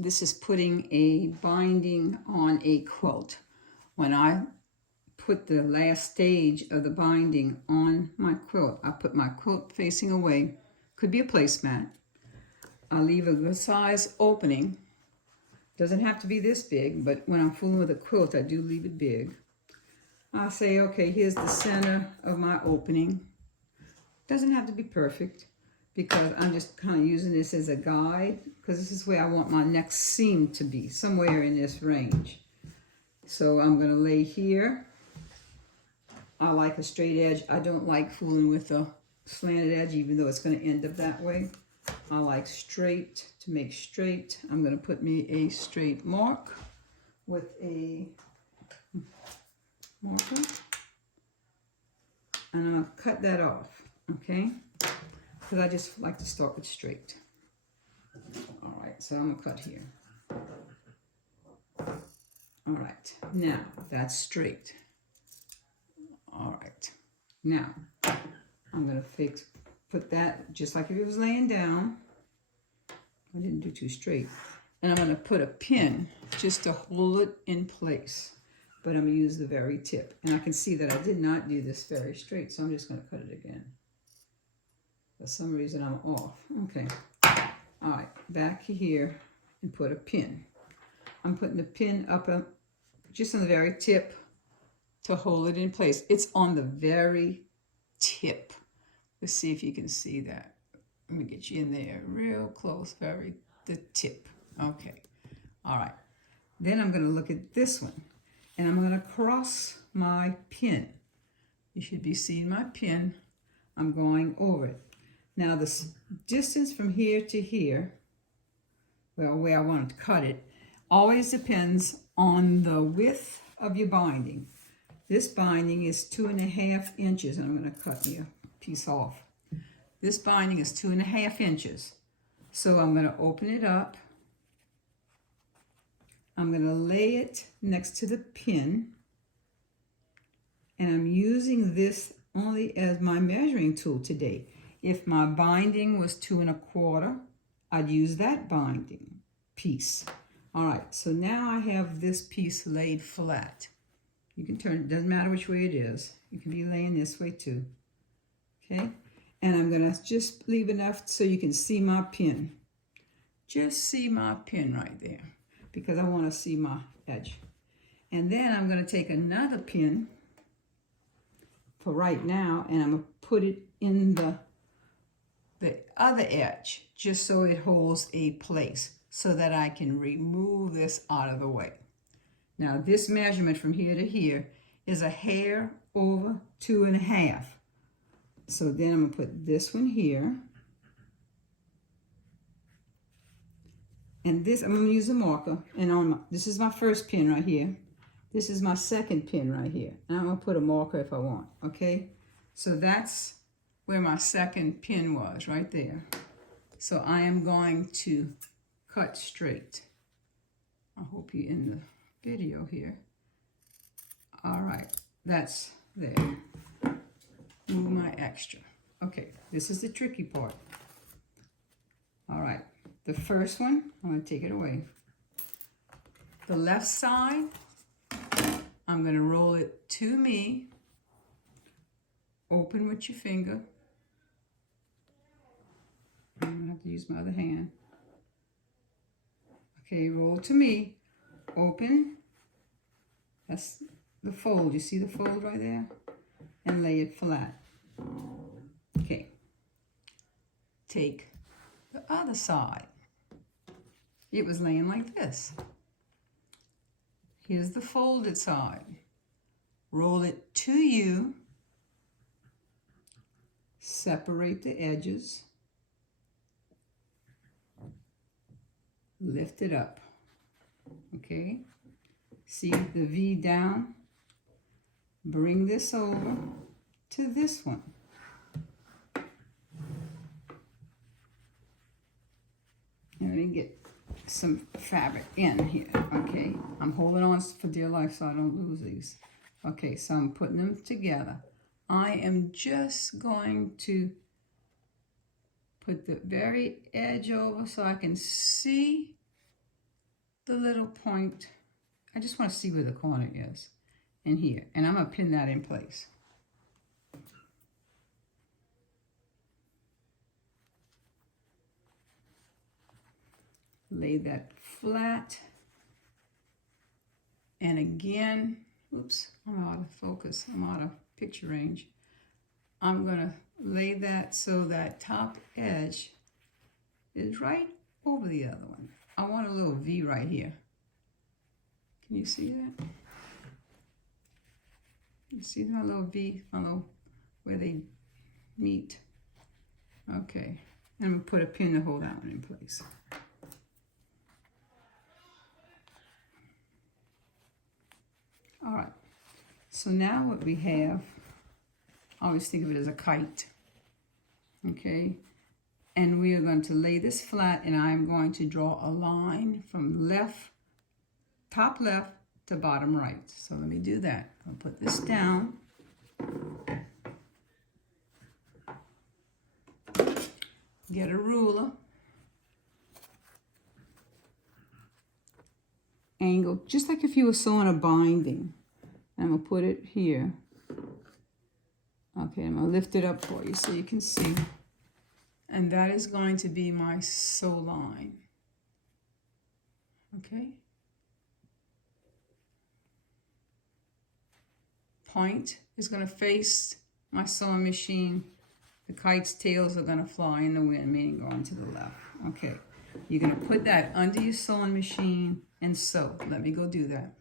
This is putting a binding on a quilt. When I put the last stage of the binding on my quilt, I put my quilt facing away. Could be a placemat. I leave a good size opening. Doesn't have to be this big, but when I'm fooling with a quilt, I do leave it big. I say, okay, here's the center of my opening. Doesn't have to be perfect because I'm just kind of using this as a guide because this is where I want my next seam to be, somewhere in this range. So I'm going to lay here. I like a straight edge. I don't like fooling with a slanted edge, even though it's going to end up that way. I like straight to make straight. I'm going to put me a straight mark with a marker. And I'm going to cut that off, okay? Because I just like to start with straight. All right, so I'm going to cut here. All right, now that's straight. All right, now I'm going to put that just like if it was laying down. I didn't do too straight. And I'm going to put a pin just to hold it in place. But I'm going to use the very tip. And I can see that I did not do this very straight, so I'm just going to cut it again. For some reason, I'm off. Okay. All right, back here and put a pin. I'm putting the pin up just on the very tip to hold it in place. It's on the very tip. Let's see if you can see that. Let me get you in there real close, the tip. Okay. All right. Then I'm going to look at this one. And I'm going to cross my pin. You should be seeing my pin. I'm going over it. Now the distance from here to here, well, where I want to cut it, always depends on the width of your binding. This binding is 2.5 inches, and I'm going to cut me a piece off. This binding is 2.5 inches. So I'm going to open it up. I'm going to lay it next to the pin, and I'm using this only as my measuring tool today. If my binding was 2.25, I'd use that binding piece. All right, so now I have this piece laid flat. You can turn it, doesn't matter which way it is. You can be laying this way too, okay? And I'm going to just leave enough so you can see my pin. Just see my pin right there, because I want to see my edge. And then I'm going to take another pin for right now, and I'm going to put it in the other edge, just so it holds a place, so that I can remove this out of the way. Now this measurement from here to here is a hair over 2.5. So then I'm going to put this one here. And this, I'm going to use a marker, and this is my first pin right here. This is my second pin right here. And I'm going to put a marker if I want, okay? So that's where my second pin was, right there. So I am going to cut straight. I hope you're in the video here. All right, that's there. Move my extra. Okay, this is the tricky part. All right. The first one, I'm going to take it away. The left side, I'm going to roll it to me. Open with your finger. I'm going to have to use my other hand. Okay, roll to me. Open. That's the fold. You see the fold right there? And lay it flat. Okay. Take the other side. It was laying like this. Here's the folded side. Roll it to you. Separate the edges. Lift it up. Okay? See the V down? Bring this over to this one. And let me get some fabric in here, okay? I'm holding on for dear life so I don't lose these. Okay, so I'm putting them together. I am just going to put the very edge over so I can see the little point. I just want to see where the corner is in here. And I'm going to pin that in place. Lay that flat. And again, oops, I'm out of focus. I'm out of picture range. I'm going to lay that so that top edge is right over the other one. I want a little V right here. Can you see that? You see that little V, where they meet? Okay, I'm going to put a pin to hold that one in place. All right, so now what we have, I always think of it as a kite, okay? And we are going to lay this flat, and I'm going to draw a line from left, top left to bottom right. So let me do that. I'll put this down. Get a ruler. Angle, just like if you were sewing a binding. I'm going to put it here. Okay, I'm going to lift it up for you so you can see. And that is going to be my sew line. Okay. Point is going to face my sewing machine. The kite's tails are going to fly in the wind, meaning going to the left. Okay. You're going to put that under your sewing machine and sew. Let me go do that.